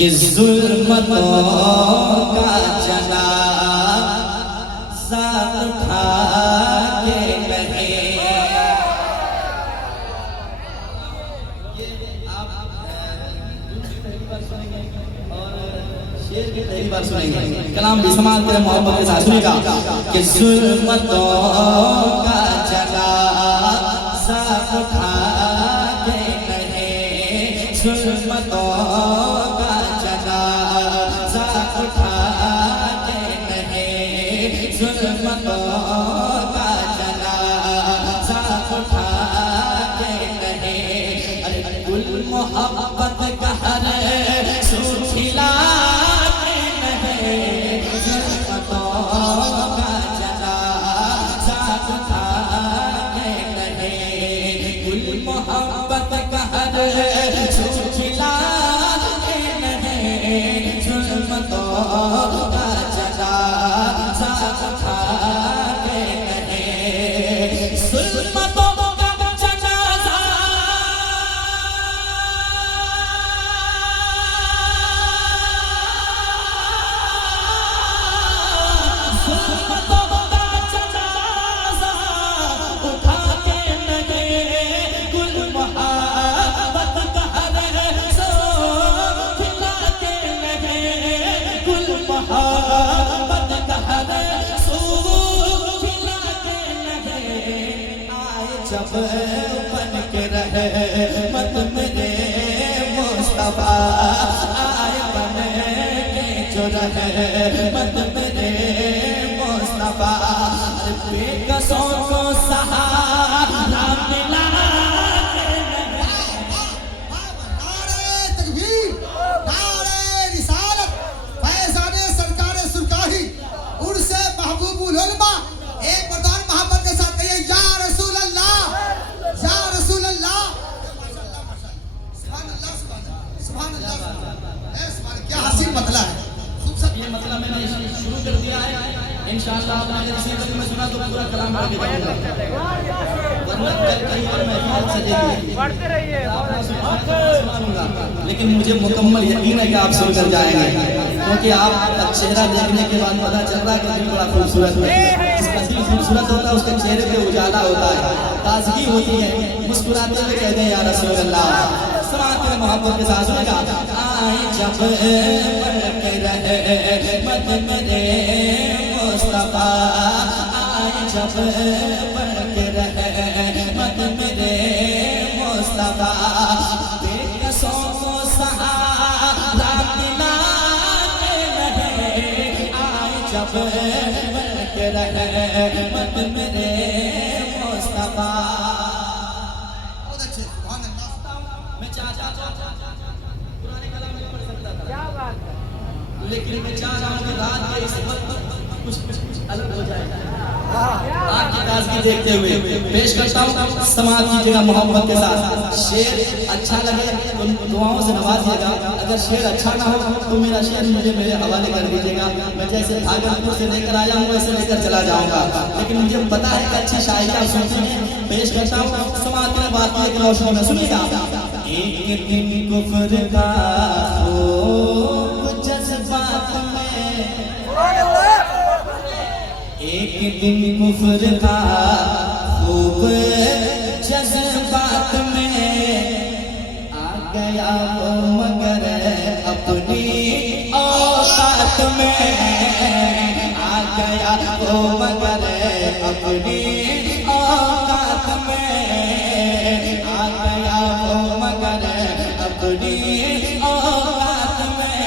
कि जुल्मतों का जना साथ उठा के कहे। पहली बार सुनेंगे कलाम भी समाज के मोहब्बत के साथ सुनेगा कि जुल्मतों का जना साथ उठा के कहे। जुल्मतों का जना साथ उठा के कहे। जुल्मतों का जना साथ उठा के कहे। अरे गुल मोहब्बत का हर सूखिला मोहब्बत का हर सूखिला नहीं। जुल्मतों का जना साथ उठा के कहे। जुल्मतों का जनाजा जब बन के रहे मत मेरे मुस्तफा। आए बन के जो रहे मत मेरे मुस्तफा। बेकसों को सहारा मिला इंशाअल्लाह। आपने इसी वक्त में सुना तो पूरा कलाम पढ़ के जाऊंगा, वरना कहीं और महफिल सजेगी। पढ़ते रहिए, लेकिन मुझे मुकम्मल यकीन है कि आप सुनकर जाएंगे, क्योंकि आपका चेहरा देखने के बाद पता चल रहा है कि दिल बड़ा खूबसूरत है। जिसका दिल खूबसूरत होता है उसके चेहरे पे उजाला होता है, ताजगी होती है। मुस्कुराते हुए कहते हैं या रसूल अल्लाह। समाते मोहब्बत के साथ सुनेगा। आए जब के रहे मत मेरे मुस्तफा। आए जब के रहे मत मेरे मुस्तफा। बेकसों को सहारा दिला के रहे। आए जब के रहे मत मेरे मुस्तफा। लेकिन मैं चाह रहा हूँ कि रात के इस वक्त कुछ अलग हो जाए। आपकी ताजगी देखते हुए पेश करता हूँ। समाज कीजिएगा मोहब्बत के साथ। शेर अच्छा लगे तो दुआओं से नवाजिएगा। अगर शेर अच्छा ना हो तो मेरा शेर मुझे मेरे हवाले कर दीजिएगा। मैं जैसे भागलपुर से लेकर आया हूँ वैसे लेकर चला जाऊँगा। लेकिन मुझे पता है कि अच्छी शायरी आप सुनते हैं। पेश करता हूँ समाज की बात की एक रोशनी में सुनिएगा। एक दिन कुफ्र का जज्बात में, एक दिन कुफ्र का खूब जज्बात में आ गया वो मगर अपनी औकात में। आ गया वो मगर अपनी औकात में। आ गया वो मगर अपनी औकात में।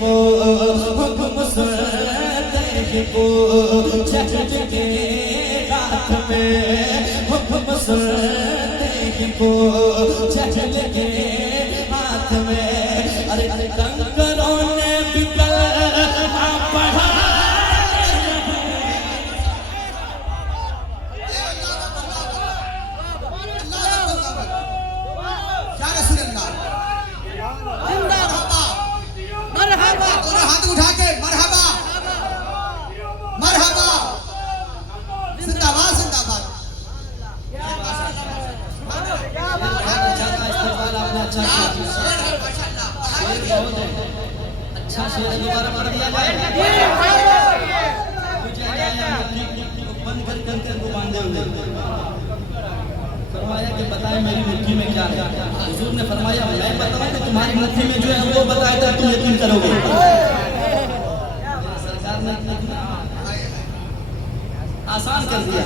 वो हुक्म सुनते वो चढ़ के रात में। हुक्म सुनते वो चढ़ के हाथ में। अरे कंकर अच्छा शेर दोबारा पढ़ दिया जाए। बंद कर को बांधे हुए फरमाया कि बताएं मेरी मुट्ठी में क्या है। हुजूर ने फरमाया मैं बताऊं कि तुम्हारी मुट्ठी में जो है वो बताए तो तुम यकीन करोगे। सरकार ने आसान कर दिया।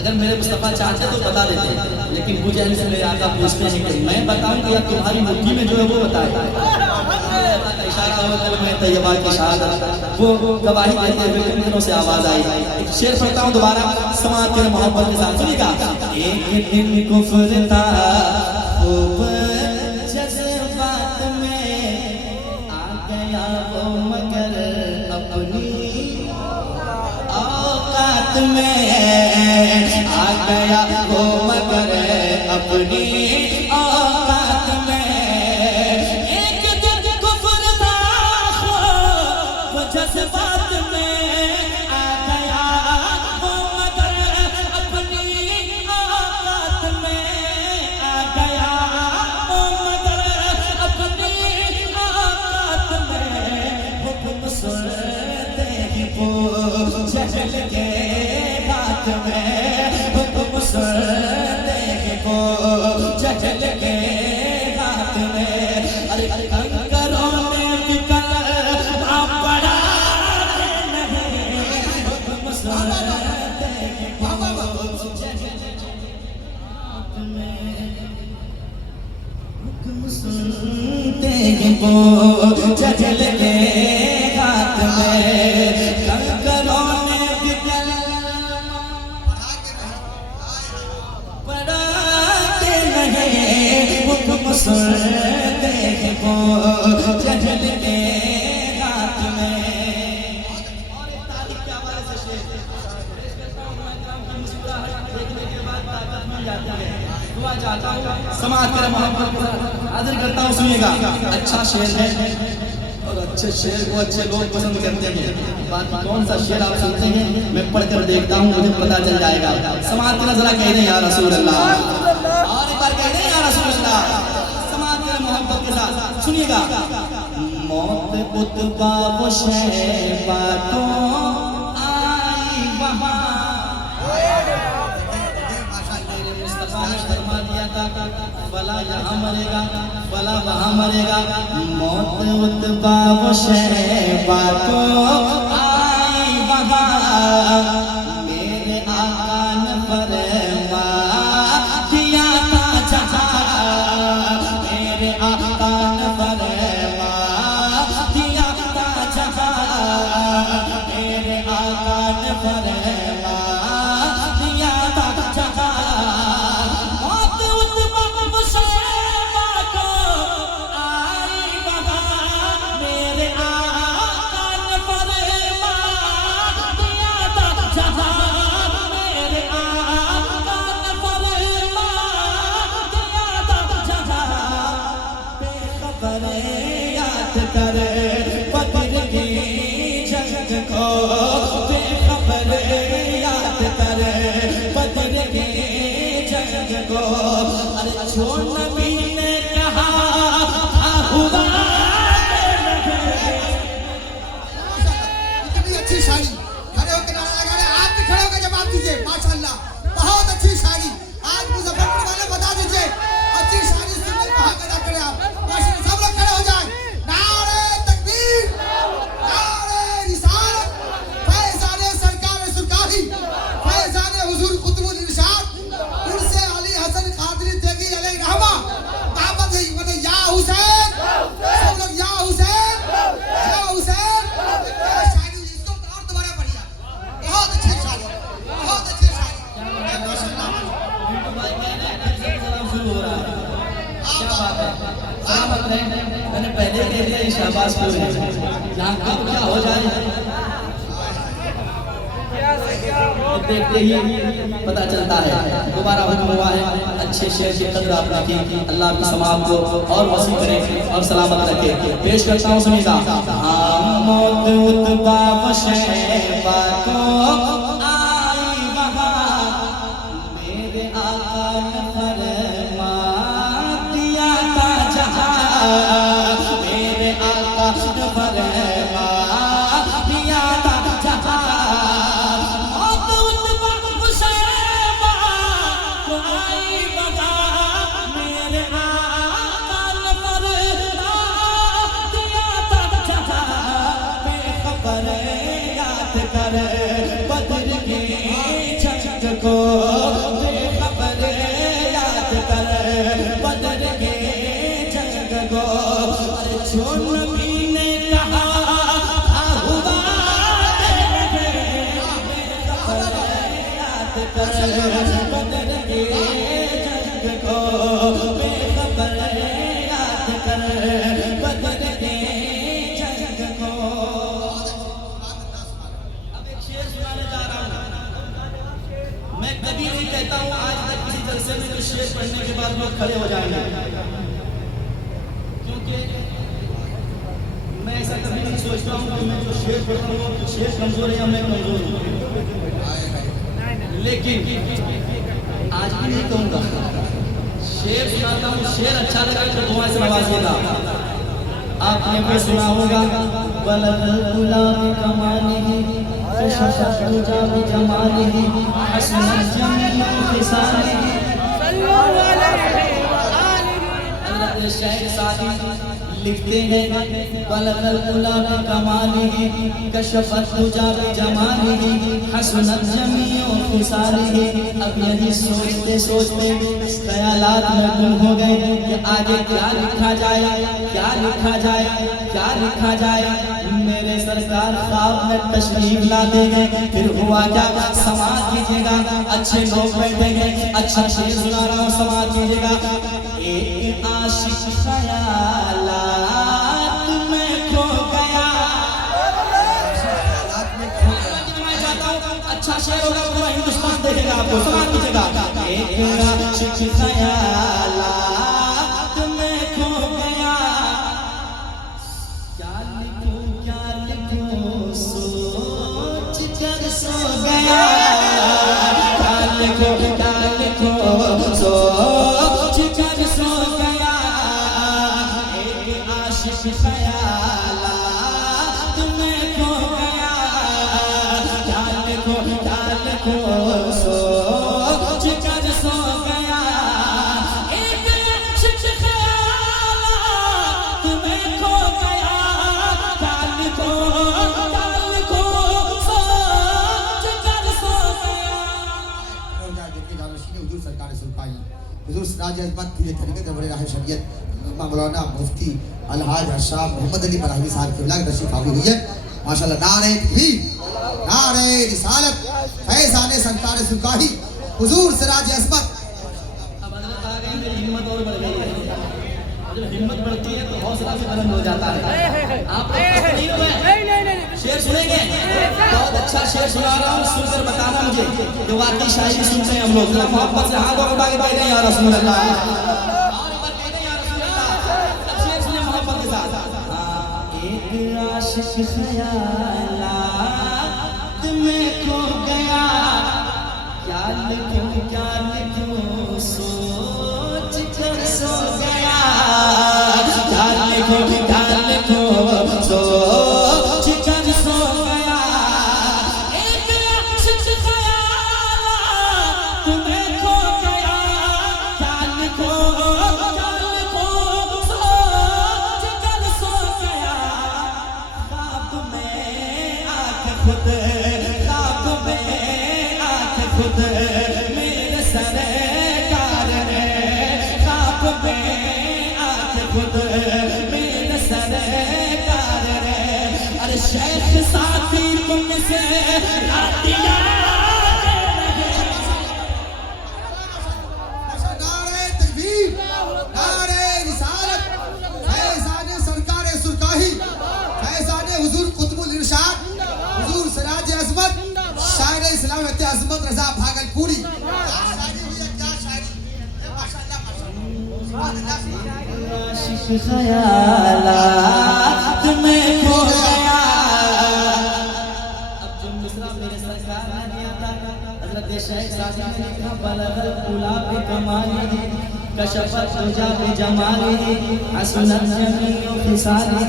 अगर मेरे मुस्तफा चाहते तो बता देते, लेकिन बुझैल से मेरे आका पूछते हैं कि मैं बताऊं कि या तुम्हारी मुट्ठी में जो है वो बताए। इशारा हो कलमे तैयबा की शहादत, वो गवाही देते हुए कितनों से आवाज आई। एक शेर पढ़ता हूं दोबारा समाअत के मोहब्बत के साथ, सुनिएगा। एक दिन कुफ्र था खूब जज्बात में, आ गया वो मगर अपनी औकात में, आ गया वो मगर अपनी औकात में। एक दिन कुफ्र था खूब जज्बात में, आ गया वो मगर अपनी औकात में, आ गया वो मगर अपनी औकात में। हुक्म सुनते ही वो जहल के बात में, हुक्म सुनते ही वो जहल के बात में। अरे कंकरों में बिकल पड़ा नहीं, हुक्म सुनते ही वो जहल के बात में, हुक्म सुनते ही वो जहल के बात में। कंकरों में बिकल पड़ाते नहीं, हुक्म सुनते ही वो जहल के बात में। और एक तारीफ के हवाले से शेर देखने के बाद ताकत मिल जाती है। दुआ चाहता हूं समाअत के मोहब्बत के साथ हाजिर करता हूं, सुनिएगा। अच्छा शेर है और अच्छे शेर को अच्छे लोग पसंद करते हैं। बात कौन सा शेर आप सुनते हैं मैं पढ़कर देखता हूँ, मुझे पता चल जाएगा। समाअत की नजरा कह दें या रसूल अल्लाह, और एक बार कह दें या रसूल अल्लाह। समाअत के मोहब्बत के साथ सुनिएगा। मौत कुतबा वो शैबा तो आई वहाँ, मेरे मुस्तफा ने फरमा दिया था फला यहाँ मरेगा फला वहाँ मरेगा। मौत उतबा वो शैबा तो आई वहाँ, मेरे आका ने फरमा दिया था जहाँ, मेरे आका ने फरमा दिया था जहाँ, मेरे आका ने फरमा दिया था जहाँ। मौत उतबा वो शैबा को आई वहाँ, मेरे आका ने फरमा दिया था जहाँ, मेरे आका ने फरमा दिया था जहाँ। बेखबर याद करे बदर की जंग को, बेखबर याद करे बदर की जंग को। अरे छोड़ नबी ने कहा था हुआ कितनी अच्छी शायरी, खड़े होकर नारा लगा रहे हैं। आप भी खड़े होकर जवाब दीजिए। माशाअल्लाह बहुत अच्छी शायरी। आज मुजफ्फरपुर वाले बता दीजिए अच्छी शायरी सुनने कहाँ अदा करें आप। माशाअल्लाह सब लोग खड़े हो जाएं। नारे तकबीर, नारे रिसालत, फैज़ाने सरकार सुरकारी, फैज़ाने हुजूर कुतुबुल इरशाद, उनसे अली हसन कादरी तेगी अलैहि रहमा। दावत है मतलब या हुसैन, सब लोग या हुसैन, या हुसैन। शायरी इसको और दोबारा पढ़िए। बहुत अच्छी शायरी, बहुत अच्छी शायरी। माशाअल्लाह शुरू हो रहा है। क्या बात है, सलामत रहे। मैंने पहले कह दिया ये शाहबाज को है, यहाँ कब क्या हो जाए देखते ही पता चलता है। दोबारा हुक्म हुआ है, अच्छे शेर की कदर आपने की। अल्लाह की समाअत को और वसी करे और सलामत रखे। पेश करता हूँ, सुनिएगा। मौत उतबा वो शैबा को आई वहाँ, मेरे आका ने फरमा दिया था जहाँ, मेरे आका ने को बेखबर याद कर बदर के जंग को। अरे जो नबी ने कहा हुआ बेखबर याद कर बदर के जंग को। बेखबर याद कर बदर के जंग को। अब एक शेर सुनाने जा रहा हूँ। मैं कभी नहीं कहता हूँ आज तक किसी जलसे में जो शेर पढ़ने के बाद लोग खड़े हो जाएंगे, क्योंकि मैं ऐसा कभी नहीं सोचता हूँ कि मैं जो शेर पढ़ता हूँ शेर कमजोर है या मैं कमजोर हूँ। लेकिन आज भी नहीं कहूँगा, शेर सुनाता हूँ, शेर अच्छा लगा तो दुआ से नवाजिएगा। आपने भी सुना होगा बलद गुलाब कमाने जमाने शायर साथी लिखते हैं बलगल गुलाब कमाने कशफत तुजाब जमाने हसनत जमीओ फिसाले। अब यही सोचते सोचते ख्यालात में गुम हो गए कि आगे क्या लिखा जाए, क्या लिखा जाए, क्या लिखा जाए। मेरे सरकार ख्वाब में तशरीफ ला देंगे, फिर हुआ क्या समाज कीजिएगा, अच्छे लोग बैठेंगे, अच्छा शेर सुना रहा हूँ समाज कीजिएगा। एक आशिक ख्यालात में खो गया। मैं चाहता हूँ अच्छा शेर होगा पूरा हिंदुस्तान देखेगा, आपको समाज कीजिएगा। एक आशिक ख्यालात में खो गया। क्या लिखूं सोच कर सो गया। क्या लिखूं सोच कर सो गया। एक आशिक ख्यालात में खो गया। क्या लिखूं सोच कर सो गया। एक आशिक ख्यालात में खो गया। क्या लिखूं सोच कर सो गया। हुजूर सरकार सुल्तानी हुजूर सिराज अज़मत की तरीक़त बड़े राह शरीयत मौलाना मुफ्ती अलहाज अशराफ मोहम्मद अली बराही साहब की औलाद तशरीफ आवी हुई है। माशाल्लाह नारे तकबीर, नारे रिसालत, फैज़ाने सरकार सुल्तानी हुजूर सिराज अज़मत। अब हज़रत आ गए, मेरी हिम्मत और बढ़ गई है। जब हिम्मत बढ़ती है तो हौसला भी बुलंद हो जाता है। आप नहीं हुए शेर सुनेंगे, बहुत अच्छा शेर सुना रहा हूँ, सुनकर बताना मुझे कि वाकई शायरी सुनते हैं हम लोग। मोहब्बत से हाथ उठा के कह दें या रसूल अल्लाह, और एक बार कह दें या रसूल अल्लाह। अब शेर सुने मोहब्बत के साथ। एक आशिक ख्यालात में खो गया। क्या लिखूं सोच कर सो गया। क्या लिखूं सोच कर सो गया। एक आशिक ख्यालात में खो गया। क्या लिखूं सोच कर सो गया। ख्वाब में आके खुद मेरे सरकार ने। ख्वाब में आके खुद मेरे सरकार ने। अरे शेख साथी तुमसे रातिया नारे तकबीर, नारे रिसालत, फैज़ाने सरकार सुल्तानी, फैज़ाने हुजूर कुतुबुल इरशाद, हुजूर सिराज अज़मत, शायर इस्लाम अज़मत रज़ा भागलपुरी। क्या शायरी हुई है, क्या शायरी, माशाअल्लाह माशाअल्लाह। आशिक ख्यालात में खो गया। अब जो मिसरा मेरे सरकार ने दिया था, हज़रत शेख सादी ने लिखा बलगल गुलाब कमाने कशफत तुजाब जमाने हसनत जमीओ फिसाले।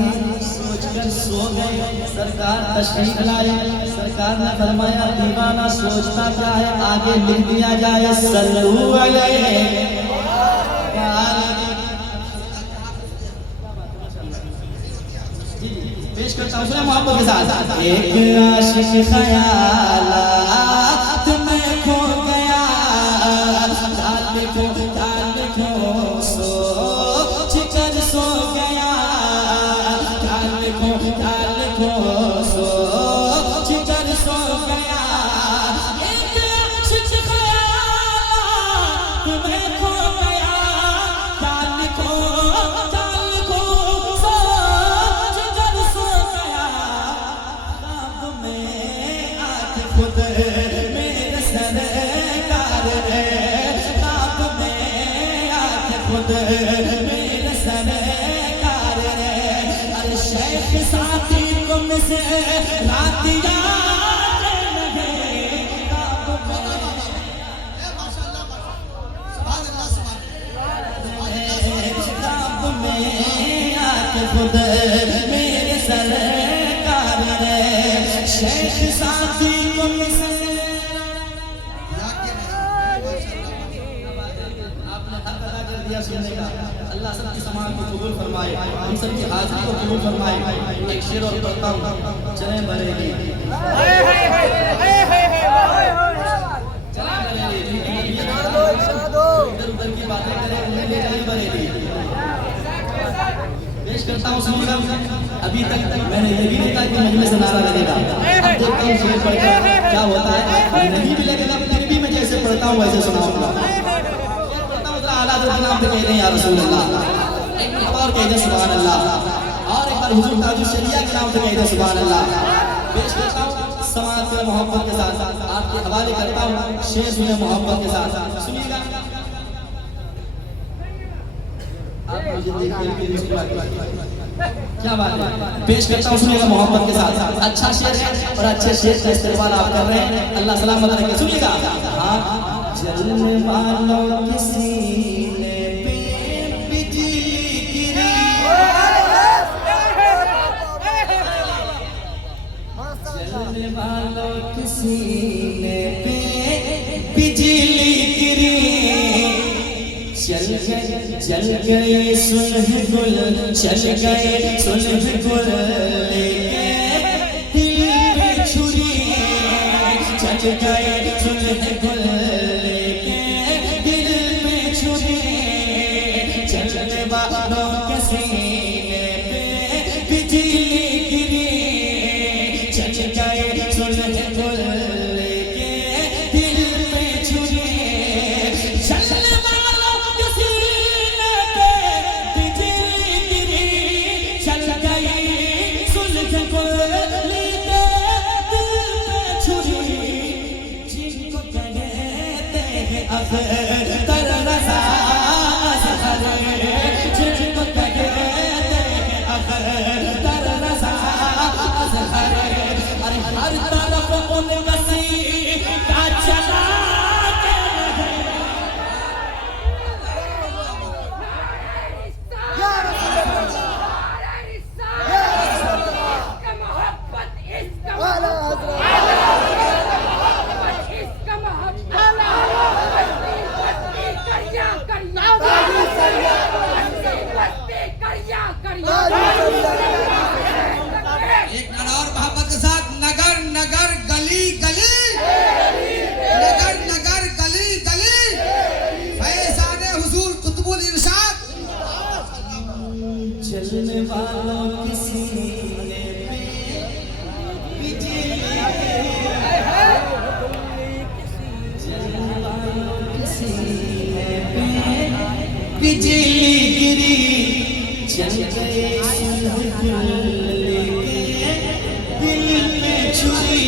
सोचकर सो गए, सरकार तशरीफ लाए। सरकार ने फरमाया दीवाना सोचता क्या है, आगे लिख दिया जाए सल्लल्लाहु अलैहि। पेश करता हूँ मोहब्बत के साथ। एक आशिक ख्यालात में खो गया। शेख साथी को मिस रात याद लगे माशाअल्लाह सुभान अल्लाह किताब में आके खुद मेरे सरकार रे शेख साथी को मिस सुनने का अल्लाह सबकी समाअत को कबूल फरमाए, हम सबकी हाजिरी को कबूल फरमाए। एक शेर और पढ़ता हूँ, चले बरेली चले बरेली, इधर उधर की बातें करें उन्हें ले जाए बरेली। पेश करता हूँ सुनिएगा। अभी तक मैंने ये भी नहीं कहा कि मजमे से नारा लगेगा, अब देखता हूँ शेर पढ़कर क्या होता है। नहीं भी लगेगा फिर भी मैं जैसे पढ़ता हूँ वैसे सुनाऊंगा। आला के नाम पे कह रहे हैं या रसूल अल्लाह, एक और कह दे सुभान अल्लाह, और एक बार हुजूर ताजुल शरिया के नाम पे कह दे सुभान अल्लाह। पेश करता हूँ समाअत में मोहब्बत के साथ, आपके हवाले करता हूँ शेर सुने मोहब्बत के साथ, सुनिएगा। आप मुझे देखिए कि क्या बात है, पेश करता हूँ सुनिएगा मोहब्बत के साथ। अच्छा शेर है और अच्छे शेर का इस्तेमाल आप कर रहे हैं, अल्लाह सलामत रखे। सुनिएगा। जलने वालों की सीने पे बिजली गिरी, जलने वालों की सीने पे बिजली गिरी, चल गए सुलह गुल, चल गए सुलह गुल लेके दिल पे छुरी, चल गए सुलह गुल सीने पे बिजली गिरी, चल गए सुलह गुल लेके दिल पे छुरी, चलने वालों के सीने पे बिजली गिरी, चल गए सुलह गुल लेके दिल पे छुरी, जिनको कहते हैं अख्तर रज़ा हर तरफ उनका सीन का चला चलने वालों की सीने पे बिजली गिरी, चलने वालों की सीने पे बिजली गिरी, चल गए सुलह गुल लेके दिल पे छुरी,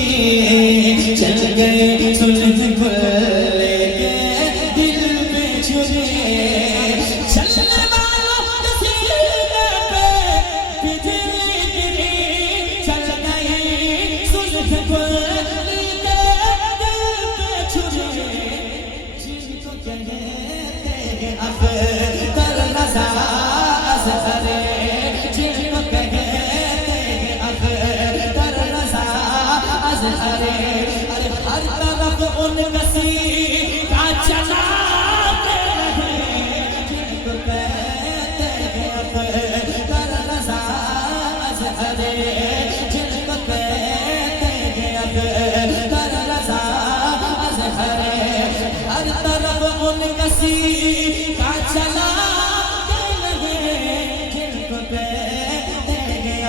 चल गए सुलह गुल लेके दिल पे छुरी, चलने अख्तर रज़ा असग़रे, जिनको कहते हैं अख्तर रज़ा असग़रे, अरे हर तरफ उनका सीन का चला रहे, जिनको कहते हैं अख्तर रज़ा असग़रे, जिनको कहते हैं अख्तर रज़ा असग़रे, हर तरफ उनका सीन चला लगे, जिनको कहते हैं